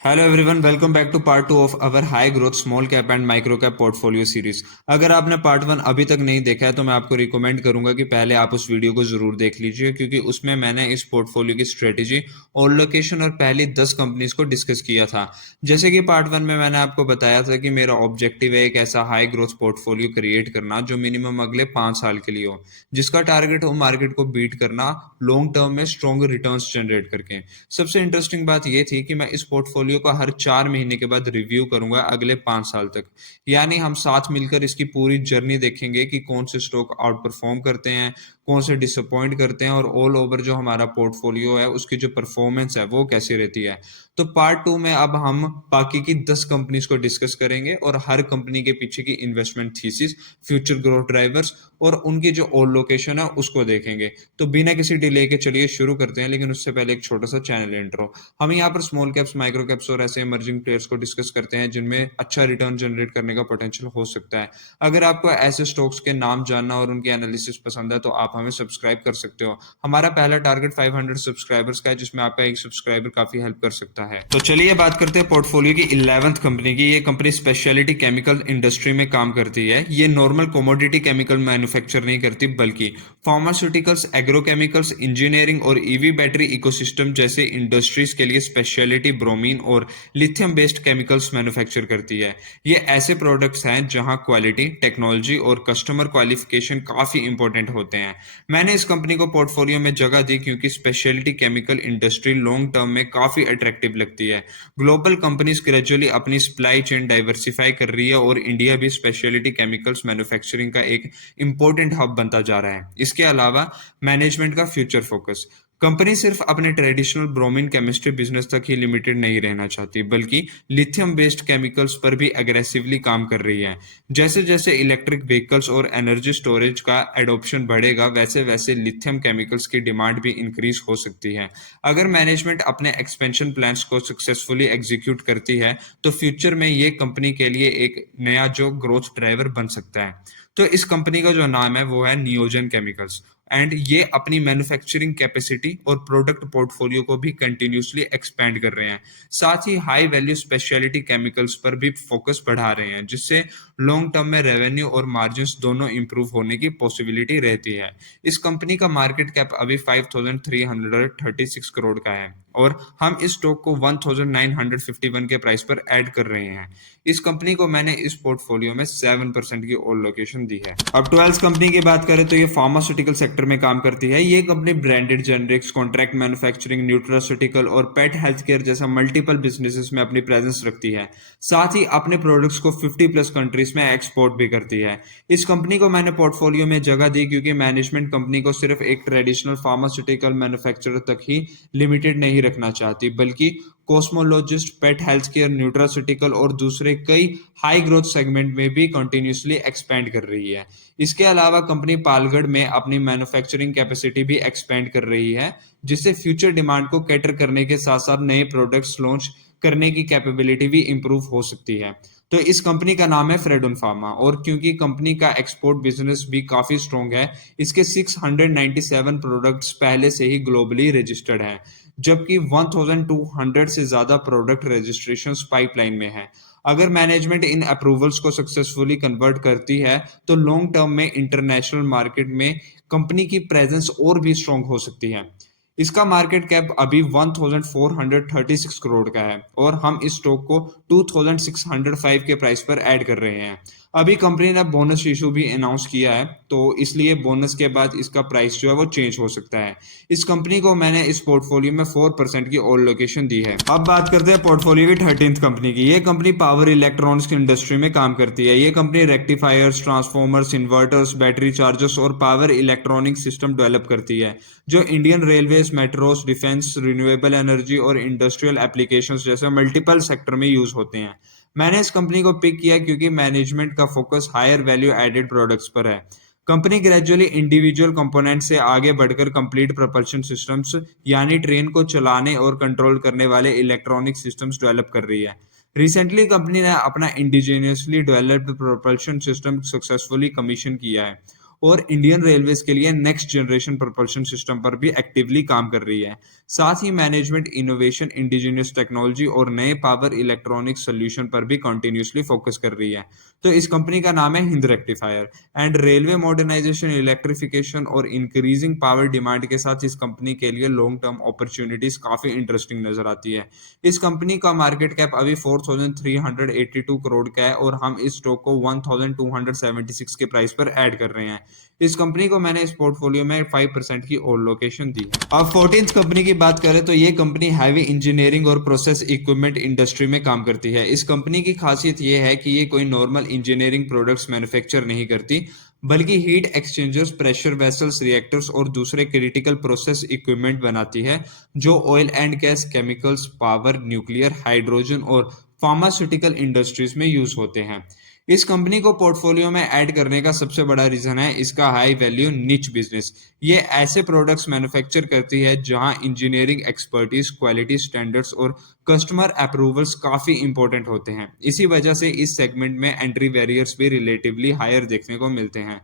Hello everyone, welcome back to part 2 of our high growth small cap and micro cap portfolio series. अगर आपने part 1 अभी तक नहीं देखा है तो मैं आपको रिकमेंड करूंगा कि पहले आप उस वीडियो को जरूर देख लीजिए, क्योंकि उसमें मैंने इस पोर्टफोलियो की स्ट्रेटेजी और लोकेशन और पहली 10 कंपनीज को डिस्कस किया था। जैसे कि पार्ट 1 में मैंने आपको बताया था कि मेरा ऑब्जेक्टिव है एक ऐसा हाई ग्रोथ पोर्टफोलियो क्रिएट करना जो मिनिमम अगले 5 साल के लिए हो, जिसका टारगेट हो मार्केट को बीट करना लॉन्ग टर्म में स्ट्रॉन्ग रिटर्न्स जनरेट करके। सबसे इंटरेस्टिंग बात यह थी कि मैं इस पोर्टफोलियो को हर 4 महीने के बाद रिव्यू करूंगा अगले 5 साल तक। यानी हम साथ मिलकर इसकी पूरी जर्नी देखेंगे कि कौन से स्टॉक आउट परफॉर्म करते हैं, कौन से डिसअपॉइंट करते हैं, और ऑल ओवर जो हमारा पोर्टफोलियो है उसकी जो परफॉर्मेंस है वो कैसी रहती है। तो पार्ट 2 में अब हम बाकी की 10 कंपनीज को डिस्कस करेंगे और हर कंपनी के पीछे की investment thesis, future growth drivers और उनकी जो ऑल लोकेशन है उसको देखेंगे। तो बिना किसी डिले के चलिए शुरू करते हैं, लेकिन उससे पहले एक छोटा सा चैनल इंट्रो। हम यहाँ पर स्मॉल कैप्स, माइक्रो कैप्स और ऐसे इमर्जिंग प्लेयर्स को डिस्कस करते हैं जिनमें अच्छा रिटर्न जनरेट करने का पोटेंशियल हो सकता है। अगर आपको ऐसे स्टॉक्स के नाम जानना और उनकी एनालिसिस पसंद है तो आप हमें सब्सक्राइब कर सकते हो। हमारा पहला टारगेट 500 सब्सक्राइबर्स का है, जिसमें आपका एक सब्सक्राइबर काफी हेल्प कर सकता है। तो चलिए बात करते हैं पोर्टफोलियो की 11th कंपनी की। ये कंपनी स्पेशलिटी केमिकल इंडस्ट्री में काम करती है। ये नॉर्मल कोमोडिटी केमिकल मैन्युफैक्चर नहीं करती, बल्कि फार्मास्यूटिकल्स, एग्रोकेमिकल्स, इंजीनियरिंग और ईवी बैटरी इकोसिस्टम जैसे इंडस्ट्रीज के लिए स्पेशलिटी ब्रोमीन और लिथियम बेस्ड केमिकल्स मैन्युफैक्चर करती है। ये ऐसे प्रोडक्ट्स हैं जहां क्वालिटी, टेक्नोलॉजी और कस्टमर क्वालिफिकेशन काफी इंपॉर्टेंट होते हैं। मैंने इस कंपनी को पोर्टफोलियो में जगह दी क्योंकि speciality chemical industry long term में काफी अट्रैक्टिव लगती है। ग्लोबल कंपनीज ग्रेजुअली अपनी सप्लाई चेन डाइवर्सिफाई कर रही है और इंडिया भी स्पेशलिटी केमिकल्स मैन्युफैक्चरिंग का एक इंपॉर्टेंट हब बनता जा रहा है। इसके अलावा मैनेजमेंट का फ्यूचर फोकस। कंपनी सिर्फ अपने ट्रेडिशनल ब्रोमीन केमिस्ट्री बिजनेस तक ही लिमिटेड नहीं रहना चाहती, बल्कि लिथियम बेस्ड केमिकल्स पर भी अग्रेसिवली काम कर रही है। जैसे जैसे इलेक्ट्रिक व्हीकल्स और एनर्जी स्टोरेज का एडॉप्शन बढ़ेगा, वैसे वैसे लिथियम केमिकल्स की डिमांड भी इंक्रीज हो सकती है। अगर मैनेजमेंट अपने एक्सपेंशन प्लान्स को सक्सेसफुली एग्जीक्यूट करती है तो फ्यूचर में ये कंपनी के लिए एक नया जो ग्रोथ ड्राइवर बन सकता है। तो इस कंपनी का जो नाम है वो है नियोजन केमिकल्स, एंड ये अपनी मैन्युफैक्चरिंग कैपेसिटी और प्रोडक्ट पोर्टफोलियो को भी कंटिन्यूसली एक्सपेंड कर रहे हैं। साथ ही हाई वैल्यू स्पेशलिटी केमिकल्स पर भी फोकस बढ़ा रहे हैं, जिससे लॉन्ग टर्म में रेवेन्यू और मार्जिन्स दोनों इंप्रूव होने की पॉसिबिलिटी रहती है। इस कंपनी का मार्केट कैप अभी 5336 करोड़ का है और हम इस स्टॉक को 1951 के प्राइस पर ऐड कर रहे हैं। इस कंपनी को मैंने इस पोर्टफोलियो में 7% की ऑल लोकेशन दी है। अब 12th कंपनी की बात करें तो ये फार्मास्यूटिकल सेक्टर में काम करती है। ये company branded generics, contract manufacturing, nutraceutical और पेट हेल्थ केयर जैसा मल्टीपल बिजनेसेस में अपनी प्रेजेंस रखती है। साथ ही अपने प्रोडक्ट्स को 50 प्लस कंट्रीज में एक्सपोर्ट भी करती है। इस कंपनी को मैंने पोर्टफोलियो में जगह दी क्योंकि मैनेजमेंट कंपनी को सिर्फ एक ट्रेडिशनल फार्मास्यूटिकल मैन्युफैक्चरर तक ही लिमिटेड नहीं रखना चाहती, बल्कि कॉस्मोलॉजिस्ट, पेट हेल्थ केयर, न्यूट्रास्यूटिकल और दूसरे कई हाई ग्रोथ सेगमेंट में भी कंटिन्यूसली एक्सपेंड कर रही है। इसके अलावा कंपनी पालगढ़ में अपनी मैन्युफैक्चरिंग कैपेसिटी भी एक्सपेंड कर रही है, जिससे फ्यूचर डिमांड को कैटर करने के साथ साथ नए प्रोडक्ट्स लॉन्च करने की कैपेबिलिटी भी इंप्रूव हो सकती है। तो इस कंपनी का नाम है फ्रेडन फार्मा, और क्योंकि कंपनी का एक्सपोर्ट बिजनेस भी काफी स्ट्रॉन्ग है, इसके 697 प्रोडक्ट्स पहले से ही ग्लोबली रजिस्टर्ड हैं, जबकि 1200 से ज्यादा प्रोडक्ट रजिस्ट्रेशंस पाइपलाइन में हैं। अगर मैनेजमेंट इन अप्रूवल्स को सक्सेसफुली कन्वर्ट करती है तो लॉन्ग टर्म में इंटरनेशनल मार्केट में कंपनी की प्रेजेंस और भी स्ट्रॉन्ग हो सकती है। इसका मार्केट कैप अभी 1436 करोड़ का है और हम इस स्टॉक को 2605 के प्राइस पर ऐड कर रहे हैं। अभी कंपनी ने बोनस इशू भी अनाउंस किया है, तो इसलिए बोनस के बाद इसका प्राइस जो है वो चेंज हो सकता है। इस कंपनी को मैंने इस पोर्टफोलियो में 4% की ऑल लोकेशन दी है। अब बात करते हैं पोर्टफोलियो की 13th कंपनी की। ये कंपनी पावर इलेक्ट्रॉनिक्स की इंडस्ट्री में काम करती है। ये company rectifiers, transformers, inverters, battery chargers और पावर इलेक्ट्रॉनिक सिस्टम डेवलप करती है, जो Indian railways, metros, defence, renewable energy और इंडस्ट्रियल एप्लीकेशंस जैसे मल्टीपल सेक्टर में यूज होते हैं। मैंने इस कंपनी को पिक किया क्योंकि मैनेजमेंट का focus higher value added products पर है। कंपनी ग्रेजुअली इंडिविजुअल कंपोनेंट से आगे बढ़कर कंप्लीट प्रोपल्शन सिस्टम्स, यानी ट्रेन को चलाने और कंट्रोल करने वाले इलेक्ट्रॉनिक सिस्टम्स डेवलप कर रही है। रिसेंटली कंपनी ने अपना indigenously developed propulsion system successfully commission किया है और इंडियन रेलवेज के लिए नेक्स्ट जनरेशन propulsion सिस्टम पर भी एक्टिवली काम कर रही है। साथ ही मैनेजमेंट इनोवेशन, इंडिजिनियस टेक्नोलॉजी और नए पावर इलेक्ट्रॉनिक सोल्यूशन पर भी कंटिन्यूसली फोकस कर रही है। तो इस कंपनी का नाम है Hind Rectifier. And railway modernisation, electrification और इंक्रीजिंग पावर डिमांड के साथ इस कंपनी के लिए लॉन्ग टर्म अपॉर्चुनिटीज काफी इंटरेस्टिंग नजर आती है। इस कंपनी का मार्केट कैप अभी 4,382 करोड़ का है और हम इस स्टॉक को 1,276 के प्राइस पर ऐड कर रहे हैं। इस कंपनी को मैंने इस पोर्टफोलियो में 5% की और लोकेशन दी है। अब 14th कंपनी की बात करें तो ये कंपनी हैवी इंजीनियरिंग और प्रोसेस इक्विपमेंट इंडस्ट्री में काम करती है। इस कंपनी की खासियत ये है कि ये कोई नॉर्मल इंजीनियरिंग प्रोडक्ट्स मैन्युफैक्चर नहीं करती, बल्कि heat exchangers, pressure vessels, reactors और दूसरे क्रिटिकल प्रोसेस इक्विपमेंट बनाती है जो oil and gas, chemicals, power, nuclear, hydrogen और फार्मास्यूटिकल इंडस्ट्रीज में यूज होते हैं। इस कंपनी को पोर्टफोलियो में ऐड करने का सबसे बड़ा रीजन है इसका हाई वैल्यू निच बिजनेस। ये ऐसे प्रोडक्ट्स मैन्युफैक्चर करती है जहां इंजीनियरिंग एक्सपर्टीज, क्वालिटी स्टैंडर्ड्स और कस्टमर अप्रूवल्स काफी इंपॉर्टेंट होते हैं। इसी वजह से इस सेगमेंट में एंट्री बैरियर्स भी रिलेटिवली हायर देखने को मिलते हैं।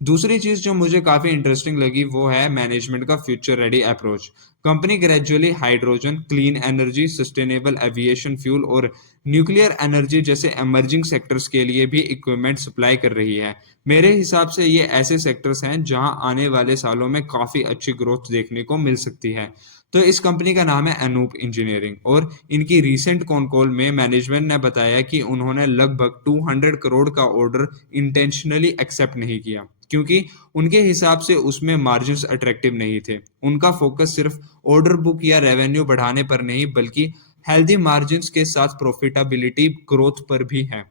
दूसरी चीज जो मुझे काफी इंटरेस्टिंग लगी वो है मैनेजमेंट का future ready approach. Company gradually hydrogen, clean energy, sustainable aviation fuel और न्यूक्लियर एनर्जी जैसे इमर्जिंग सेक्टर्स के लिए भी इक्विपमेंट सप्लाई कर रही है। मेरे हिसाब से ये ऐसे सेक्टर्स हैं जहां आने वाले सालों में काफी अच्छी ग्रोथ देखने को मिल सकती है। तो इस कंपनी का नाम है अनूप इंजीनियरिंग और इनकी रीसेंट कॉन कॉल में मैनेजमेंट ने बताया कि उन्होंने लगभग 200 करोड़ का ऑर्डर इंटेंशनली एक्सेप्ट नहीं किया क्योंकि उनके हिसाब से उसमें मार्जिन्स अट्रैक्टिव नहीं थे। उनका फोकस सिर्फ ऑर्डर बुक या रेवेन्यू बढ़ाने पर नहीं बल्कि हेल्दी मार्जिन्स के साथ प्रॉफिटेबिलिटी ग्रोथ पर भी है।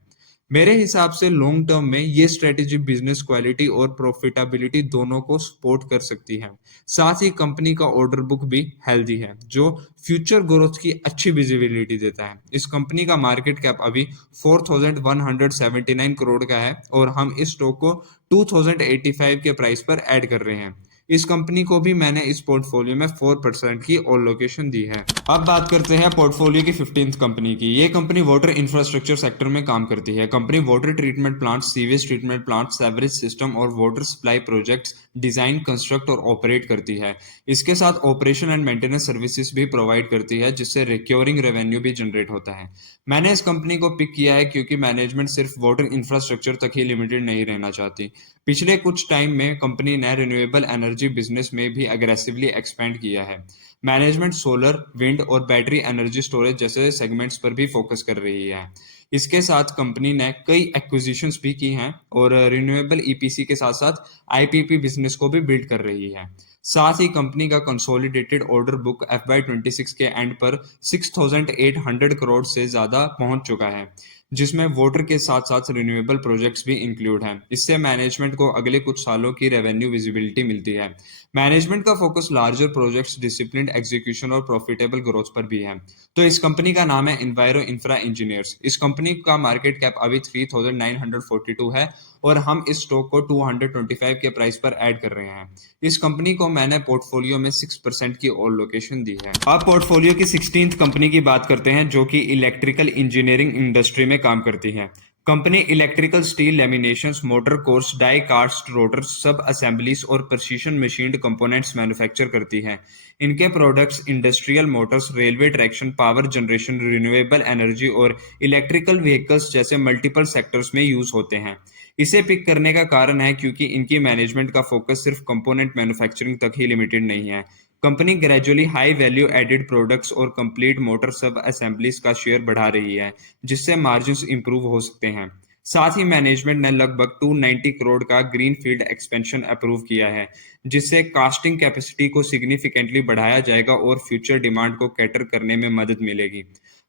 मेरे हिसाब से लॉन्ग टर्म में ये स्ट्रेटेजी बिजनेस क्वालिटी और प्रॉफिटेबिलिटी दोनों को सपोर्ट कर सकती है। साथ ही कंपनी का ऑर्डर बुक भी हेल्दी है जो फ्यूचर ग्रोथ की अच्छी विजिबिलिटी देता है। इस कंपनी का मार्केट कैप अभी 4,179 करोड़ का है और हम इस स्टॉक को 2,085 के प्राइस पर ऐड कर रहे हैं। इस कंपनी को भी मैंने इस पोर्टफोलियो में 4% की ऑलोकेशन दी है। अब बात करते हैं पोर्टफोलियो की 15th कंपनी की। ये कंपनी वाटर इंफ्रास्ट्रक्चर सेक्टर में काम करती है। Company water treatment plant, sewage treatment plant, sewerage system और water supply projects design, construct और ऑपरेट करती है। इसके साथ ऑपरेशन एंड मेंटेनेंस सर्विसेज भी प्रोवाइड करती है जिससे रिकरिंग रेवेन्यू भी जनरेट होता है। मैंने इस कंपनी को पिक किया है क्योंकि मैनेजमेंट सिर्फ वाटर इंफ्रास्ट्रक्चर तक ही लिमिटेड नहीं रहना चाहती। पिछले कुछ टाइम में कंपनी ने रिन्यूएबल एनर्जी बिजनेस में भी अग्रेसिवली एक्सपेंड किया है। मैनेजमेंट सोलर, विंड और बैटरी एनर्जी स्टोरेज जैसे सेगमेंट्स पर भी फोकस कर रही है। इसके साथ कंपनी ने कई एक्विजिशंस भी की हैं और रिन्यूएबल ईपीसी के साथ साथ आईपीपी बिजनेस को भी बिल्ड कर रही है। साथ ही कंपनी का कंसोलिडेटेड ऑर्डर बुक FY26 के एंड पर 6,800 करोड़ से ज्यादा पहुंच चुका है जिसमें वाटर के साथ साथ रिन्यूएबल प्रोजेक्ट्स भी इंक्लूड हैं। इससे मैनेजमेंट को अगले कुछ सालों की रेवेन्यू विजिबिलिटी मिलती है। मैनेजमेंट का focus larger projects, disciplined execution और प्रॉफिटेबल ग्रोथ पर भी है। तो इस कंपनी का नाम है इन्वायरो इंफ्रा इंजीनियर्स। इस कंपनी का मार्केट कैप अभी 3,942 है और हम इस स्टॉक को 225 के प्राइस पर ऐड कर रहे हैं। इस कंपनी को मैंने पोर्टफोलियो में 6% की और लोकेशन दी है। अब पोर्टफोलियो की 16th कंपनी की बात करते हैं जो कि इलेक्ट्रिकल इंजीनियरिंग इंडस्ट्री में काम करती है। Company electrical steel laminations, motor cores, die cast rotor, sub assemblies और प्रिसीशन मशीन्ड कंपोनेंट्स मैन्युफैक्चर करती है। इनके products industrial motors, railway traction, power generation, renewable energy और इलेक्ट्रिकल व्हीकल्स जैसे मल्टीपल सेक्टर्स में यूज होते हैं। इसे पिक करने का कारण है क्योंकि इनकी मैनेजमेंट का फोकस सिर्फ कंपोनेंट मैन्युफैक्चरिंग तक ही लिमिटेड नहीं है। Company gradually high value added products और कंप्लीट मोटर सब असेंबलीज का शेयर बढ़ा रही है जिससे मार्जिन्स इंप्रूव हो सकते हैं। साथ ही मैनेजमेंट ने लगभग 290 करोड़ का ग्रीन फील्ड एक्सपेंशन अप्रूव किया है जिससे कास्टिंग कैपेसिटी को सिग्निफिकेंटली बढ़ाया जाएगा और फ्यूचर डिमांड को कैटर करने में मदद मिलेगी।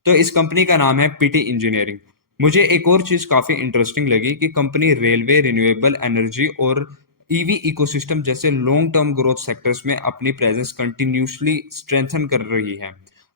तो इस कंपनी का नाम है पीटी इंजीनियरिंग। मुझे एक और चीज काफी इंटरेस्टिंग लगी कि कंपनी रेलवे, रिन्यूएबल एनर्जी और ईवी इकोसिस्टम जैसे लॉन्ग टर्म ग्रोथ सेक्टर्स में अपनी प्रेजेंस कंटिन्यूसली स्ट्रेंथन कर रही है।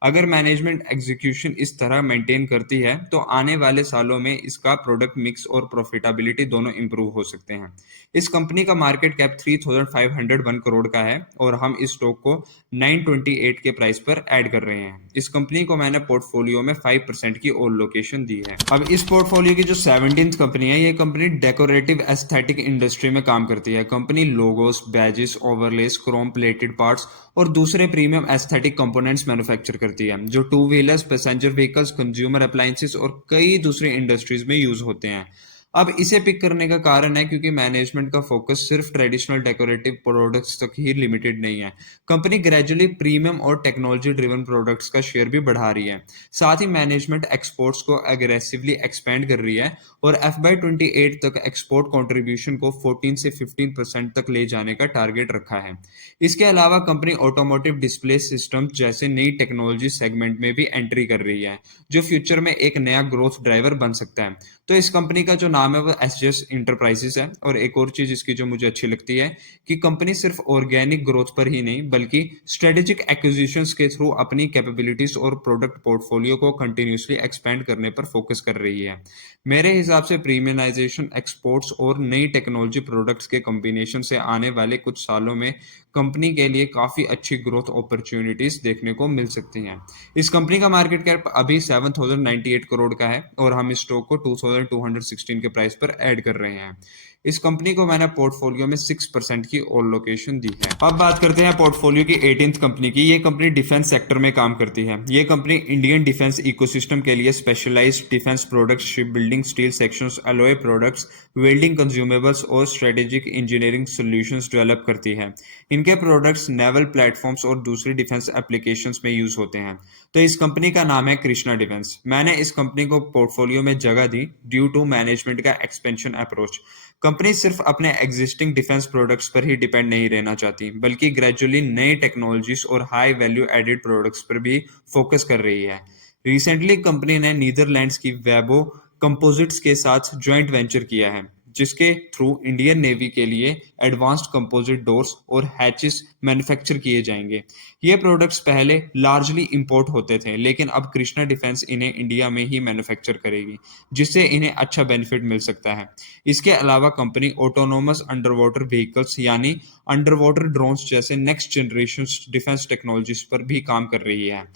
अगर मैनेजमेंट एग्जीक्यूशन इस तरह मेंटेन करती है तो आने वाले सालों में इसका प्रोडक्ट मिक्स और प्रॉफिटेबिलिटी दोनों इंप्रूव हो सकते हैं। इस कंपनी का मार्केट कैप 3,501 करोड़ का है और हम इस स्टॉक को 928 के प्राइस पर ऐड कर रहे हैं। इस कंपनी को मैंने पोर्टफोलियो में 5% की ओल लोकेशन दी है। अब इस पोर्टफोलियो की जो 17th कंपनी है, ये कंपनी डेकोरेटिव एस्थेटिक इंडस्ट्री में काम करती है। Company logos, badges, overlays, Chrome plated parts और दूसरे प्रीमियम एस्थेटिक कंपोनेंट्स मैन्युफैक्चर करती है जो two wheelers, passenger vehicles, consumer appliances और कई दूसरी इंडस्ट्रीज में यूज होते हैं। अब इसे पिक करने का कारण है क्योंकि मैनेजमेंट का फोकस सिर्फ ट्रेडिशनल डेकोरेटिव प्रोडक्ट्स तक ही लिमिटेड नहीं है। कंपनी ग्रेजुअली प्रीमियम और टेक्नोलॉजी ड्रिवन प्रोडक्ट्स का शेयर भी बढ़ा रही है। साथ ही मैनेजमेंट एक्सपोर्ट्स को एग्रेसिवली एक्सपेंड कर रही है और FY 28 तक एक्सपोर्ट कंट्रीब्यूशन को 14 से 15% तक ले जाने का टारगेट रखा है। इसके अलावा कंपनी ऑटोमोटिव डिस्प्ले सिस्टम जैसे नई टेक्नोलॉजी सेगमेंट में भी एंट्री कर रही है जो फ्यूचर में एक नया ग्रोथ ड्राइवर बन सकता है। तो इस कंपनी का जो नाम है वो एसजेएस इंटरप्राइजेस है। और एक और चीज इसकी जो मुझे अच्छी लगती है कि कंपनी सिर्फ ऑर्गेनिक ग्रोथ पर ही नहीं बल्कि स्ट्रेटेजिक एक्विजिशंस के थ्रू अपनी कैपेबिलिटीज और प्रोडक्ट पोर्टफोलियो को कंटिन्यूसली एक्सपेंड करने पर फोकस कर रही है। मेरे हिसाब से प्रीमियमाइजेशन, एक्सपोर्ट्स और नई टेक्नोलॉजी प्रोडक्ट्स के कॉम्बिनेशन से आने वाले कुछ सालों में कंपनी के लिए काफी अच्छी ग्रोथ अपॉर्चुनिटीज देखने को मिल सकती हैं। इस कंपनी का मार्केट कैप अभी 7,098 करोड़ का है और हम इस स्टॉक को 2,216 के प्राइस पर ऐड कर रहे हैं। इस कंपनी को मैंने पोर्टफोलियो में 6% की ओल लोकेशन दी है। अब बात करते हैं पोर्टफोलियो की 18th कंपनी की। ये कंपनी डिफेंस सेक्टर में काम करती है। ये कंपनी इंडियन डिफेंस इकोसिस्टम के लिए specialised defence products, ship building, steel sections, alloy products, welding consumables और स्ट्रेटेजिक इंजीनियरिंग सॉल्यूशंस डेवलप करती है। इनके प्रोडक्ट्स नेवल प्लेटफॉर्म्स और दूसरी डिफेंस एप्लीकेशंस में यूज होते हैं। तो इस कंपनी का नाम है कृष्णा डिफेंस। मैंने इस कंपनी को पोर्टफोलियो में जगह दी ड्यू टू मैनेजमेंट का एक्सपेंशन अप्रोच। कंपनी सिर्फ अपने एग्जिस्टिंग डिफेंस प्रोडक्ट्स पर ही डिपेंड नहीं रहना चाहती बल्कि ग्रेजुअली नए टेक्नोलॉजीज और हाई वैल्यू एडेड प्रोडक्ट्स पर भी फोकस कर रही है। रिसेंटली कंपनी ने नीदरलैंड्स की वेबो कंपोजिट्स के साथ ज्वाइंट वेंचर किया है जिसके थ्रू इंडियन नेवी के लिए एडवांस्ड कंपोजिट डोर्स और हैचेस मैन्युफैक्चर किए जाएंगे। ये प्रोडक्ट्स पहले लार्जली इंपोर्ट होते थे लेकिन अब कृष्णा डिफेंस इन्हें इंडिया में ही मैन्युफैक्चर करेगी जिससे इन्हें अच्छा बेनिफिट मिल सकता है। इसके अलावा company autonomous under water vehicles यानी अंडर वाटर ड्रोन्स जैसे नेक्स्ट जनरेशन डिफेंस टेक्नोलॉजीज पर भी काम कर रही है।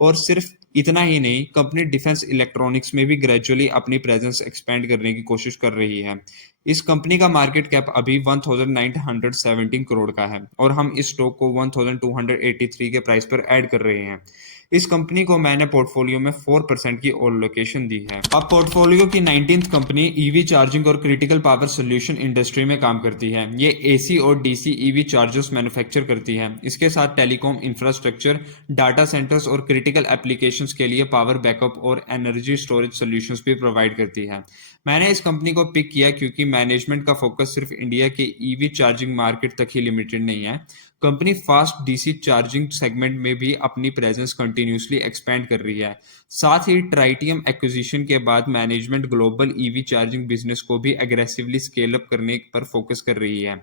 और सिर्फ इतना ही नहीं, कंपनी डिफेंस इलेक्ट्रॉनिक्स में भी ग्रेजुअली अपनी प्रेजेंस एक्सपेंड करने की कोशिश कर रही है। इस कंपनी का मार्केट कैप अभी 1917 करोड़ का है और हम इस स्टॉक को 1283 के प्राइस पर ऐड कर रहे हैं। इस कंपनी को मैंने पोर्टफोलियो में 4% की ओल लोकेशन दी है। अब पोर्टफोलियो की 19th कंपनी ईवी चार्जिंग और क्रिटिकल पावर सोल्यूशन इंडस्ट्री में काम करती है। ये एसी और डीसी ईवी चार्जर्स मैन्युफैक्चर करती है। इसके साथ टेलीकॉम इंफ्रास्ट्रक्चर, डाटा सेंटर्स और क्रिटिकल एप्लीकेशंस के लिए पावर बैकअप और एनर्जी स्टोरेज सॉल्यूशंस भी प्रोवाइड करती है। मैंने इस कंपनी को पिक किया क्योंकि मैनेजमेंट का फोकस सिर्फ इंडिया के ईवी चार्जिंग मार्केट तक ही लिमिटेड नहीं है। Company fast DC charging segment में भी अपनी प्रेजेंस कंटिन्यूसली एक्सपेंड कर रही है। साथ ही ट्राइटियम एक्विजिशन के बाद management global EV charging business को भी एग्रेसिवली स्केल अप करने पर फोकस कर रही है।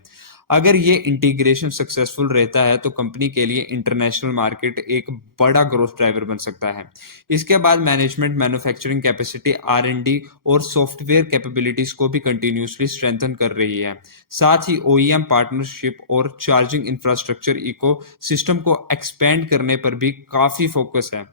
अगर ये इंटीग्रेशन सक्सेसफुल रहता है तो कंपनी के लिए इंटरनेशनल मार्केट एक बड़ा ग्रोथ ड्राइवर बन सकता है। इसके बाद मैनेजमेंट मैन्युफैक्चरिंग कैपेसिटी, R&D और सॉफ्टवेयर कैपेबिलिटीज को भी कंटिन्यूसली स्ट्रेंथन कर रही है। साथ ही OEM पार्टनरशिप और चार्जिंग इंफ्रास्ट्रक्चर इको सिस्टम को एक्सपेंड करने पर भी काफी फोकस है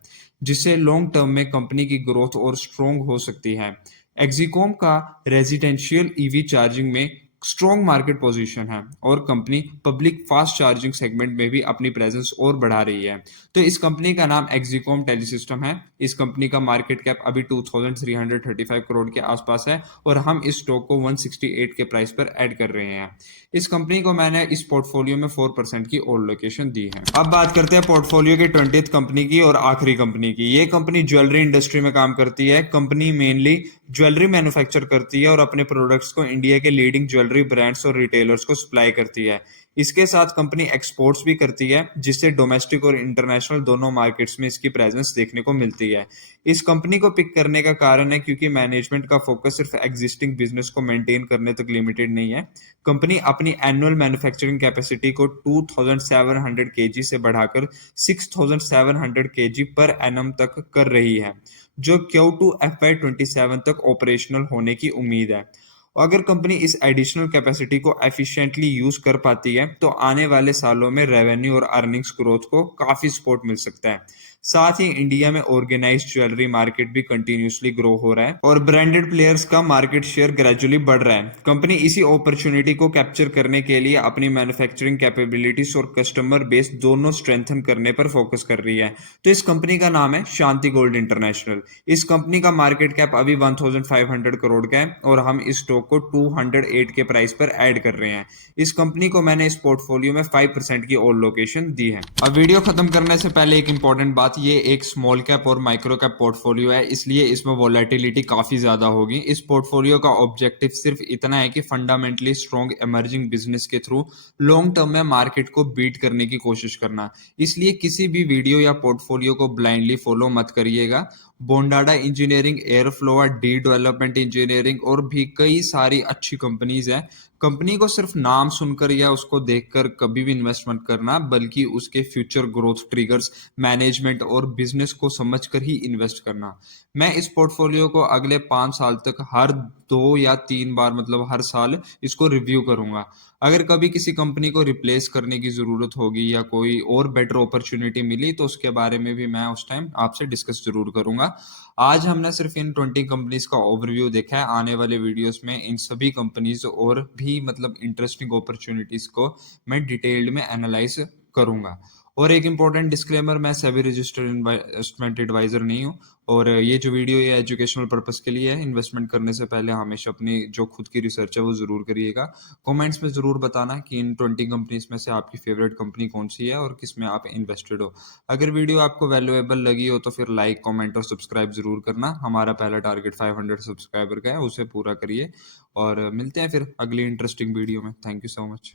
जिससे लॉन्ग टर्म में कंपनी की ग्रोथ और स्ट्रोंग हो सकती है। एक्सिकॉम का रेजिडेंशियल ईवी चार्जिंग में स्ट्रॉन्ग मार्केट पोजीशन है और company public fast charging segment में भी अपनी प्रेजेंस और बढ़ा रही है। तो इस कंपनी का नाम एक्सिकॉम टेलीसिस्टम है। इस कंपनी का मार्केट कैप अभी 2335 करोड़ के आसपास है और हम इस स्टॉक को 168 के प्राइस पर ऐड कर रहे हैं। इस कंपनी को मैंने इस पोर्टफोलियो में 4% की ओल्ड लोकेशन दी है। अब बात करते हैं पोर्टफोलियो की 20th कंपनी की और आखिरी कंपनी की। ये कंपनी ज्वेलरी इंडस्ट्री में काम करती है। कंपनी मेनली ज्वेलरी मैन्युफैक्चर करती है और अपने प्रोडक्ट्स को इंडिया के लीडिंग ज्वेलरी ब्रांड्स और रिटेलर्स को सप्लाई करती है। इसके साथ कंपनी एक्सपोर्ट्स भी करती है, जिससे डोमेस्टिक और इंटरनेशनल दोनों मार्केट्स में इसकी प्रेजेंस देखने को मिलती है। इस कंपनी को पिक करने का कारण है क्योंकि मैनेजमेंट का फोकस सिर्फ एग्जिस्टिंग बिजनेस को मेंटेन करने तक लिमिटेड नहीं है। कंपनी अपनी एनुअल मैन्युफैक्चरिंग कैपेसिटी को 2700 केजी से बढ़ाकर 6700 केजी पर एनम तक कर रही है, जो Q2 FY27 तक ऑपरेशनल होने की उम्मीद है। अगर कंपनी इस एडिशनल कैपेसिटी को एफिशिएंटली यूज कर पाती है तो आने वाले सालों में रेवेन्यू और अर्निंग्स ग्रोथ को काफी सपोर्ट मिल सकता है। साथ ही इंडिया में ऑर्गेनाइज्ड ज्वेलरी मार्केट भी कंटिन्यूसली ग्रो हो रहा है और ब्रांडेड प्लेयर्स का मार्केट शेयर ग्रेजुअली बढ़ रहा है। कंपनी इसी अपॉर्चुनिटी को कैप्चर करने के लिए अपनी मैन्युफैक्चरिंग कैपेबिलिटीज और कस्टमर बेस दोनों स्ट्रेंथन करने पर फोकस कर रही है। तो इस कंपनी का नाम है शांति गोल्ड इंटरनेशनल। इस कंपनी का मार्केट कैप अभी 1500 करोड़ का है और हम इस स्टॉक को 208 के प्राइस पर ऐड कर रहे हैं। इस कंपनी को मैंने इस पोर्टफोलियो में 5% की ऑल लोकेशन दी है। अब वीडियो खत्म करने से पहले एक इंपॉर्टेंट बात, ये एक स्मॉल कैप और माइक्रो कैप पोर्टफोलियो है, इसलिए इसमें वोलेटिलिटी काफी ज्यादा होगी। इस पोर्टफोलियो का ऑब्जेक्टिव सिर्फ इतना है कि फंडामेंटली स्ट्रॉन्ग इमर्जिंग बिजनेस के थ्रू लॉन्ग टर्म में मार्केट को बीट करने की कोशिश करना। इसलिए किसी भी वीडियो या पोर्टफोलियो को ब्लाइंडली फॉलो मत करिएगा। Bondada engineering, Airfloa, D development engineering और भी कई सारी अच्छी कंपनीज हैं। कंपनी को सिर्फ नाम सुनकर या उसको देखकर कभी भी इन्वेस्ट मत करना, बल्कि उसके फ्यूचर ग्रोथ ट्रिगर्स, मैनेजमेंट और बिजनेस को समझकर ही इन्वेस्ट करना। मैं इस पोर्टफोलियो को अगले 5 साल तक हर 2 या 3 बार, मतलब हर साल इसको रिव्यू करूंगा। अगर कभी किसी कंपनी को रिप्लेस करने की जरूरत होगी या कोई और बेटर अपॉर्चुनिटी मिली तो उसके बारे में भी मैं उस टाइम आपसे डिस्कस जरूर करूंगा। आज हमने सिर्फ इन 20 कंपनीज का ओवरव्यू देखा है। आने वाले वीडियोस में इन सभी कंपनीज और भी मतलब इंटरेस्टिंग अपॉर्चुनिटीज को मैं डिटेल्ड में एनालाइज करूंगा। और एक इंपॉर्टेंट डिस्क्लेमर, मैं सेबी रजिस्टर्ड इन्वेस्टमेंट एडवाइजर नहीं हूँ और ये जो वीडियो ये एजुकेशनल पर्पस के लिए है। इन्वेस्टमेंट करने से पहले हमेशा अपनी जो खुद की रिसर्च है वो जरूर करिएगा। कमेंट्स में जरूर बताना कि इन 20 कंपनीज में से आपकी फेवरेट कंपनी कौन सी है और किस में आप इन्वेस्टेड हो। अगर वीडियो आपको वैल्यूएबल लगी हो तो फिर लाइक, कमेंट और सब्सक्राइब जरूर करना। हमारा पहला टारगेट 500 सब्सक्राइबर का है, उसे पूरा करिए और मिलते हैं फिर अगली इंटरेस्टिंग वीडियो में। Thank you so much.